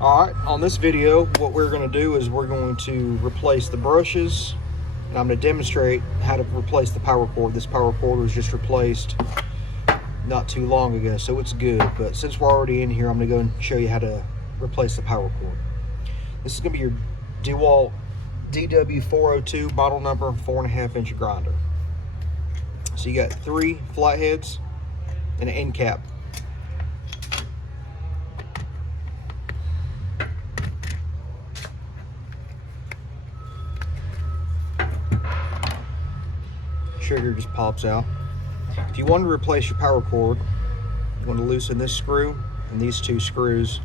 Alright, on this video, what we're going to do is we're going to replace the brushes, and I'm going to demonstrate how to replace the power cord. This power cord was just replaced not too long ago, so it's good. But since we're already in here, I'm going to go and show you how to replace the power cord. This is going to be your DeWalt DW402 model number 4.5-inch grinder. So you got 3 flatheads and an end cap. Trigger just pops out. If you want to replace your power cord, you want to loosen this screw and these 2 screws,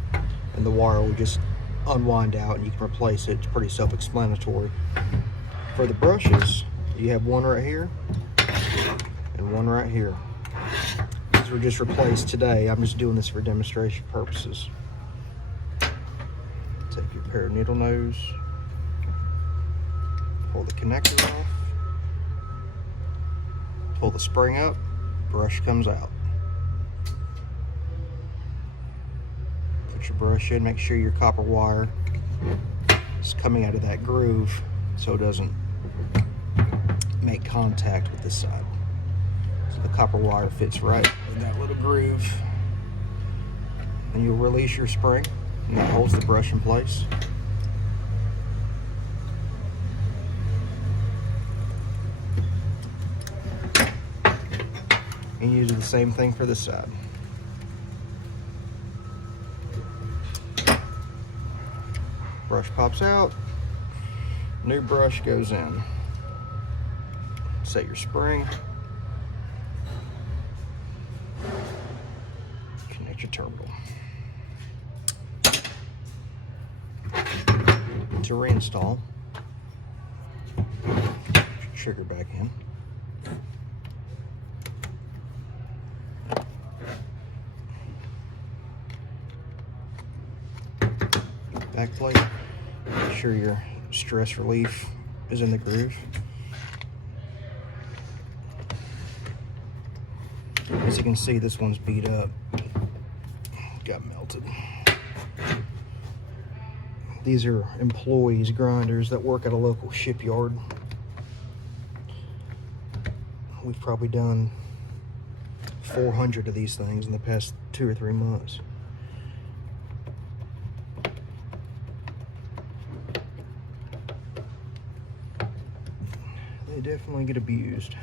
and the wire will just unwind out and you can replace it. It's pretty self-explanatory. For the brushes, you have one right here and one right here. These were just replaced today. I'm just doing this for demonstration purposes. Take your pair of needle nose, pull the connector off, pull the spring up, brush comes out. Put your brush in, make sure your copper wire is coming out of that groove so it doesn't make contact with this side. So the copper wire fits right in that little groove. And you'll release your spring, and that holds the brush in place. And you do the same thing for this side. Brush pops out, new brush goes in. Set your spring, connect your terminal. To reinstall, put your trigger back in. Back plate, make sure your stress relief is in the groove. As you can see, this one's beat up, got melted. These are employees' grinders that work at a local shipyard. We've probably done 400 of these things in the past 2 or 3 months. They definitely get abused.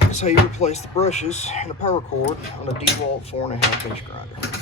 That's how you replace the brushes and a power cord on a DeWalt 4.5-inch grinder.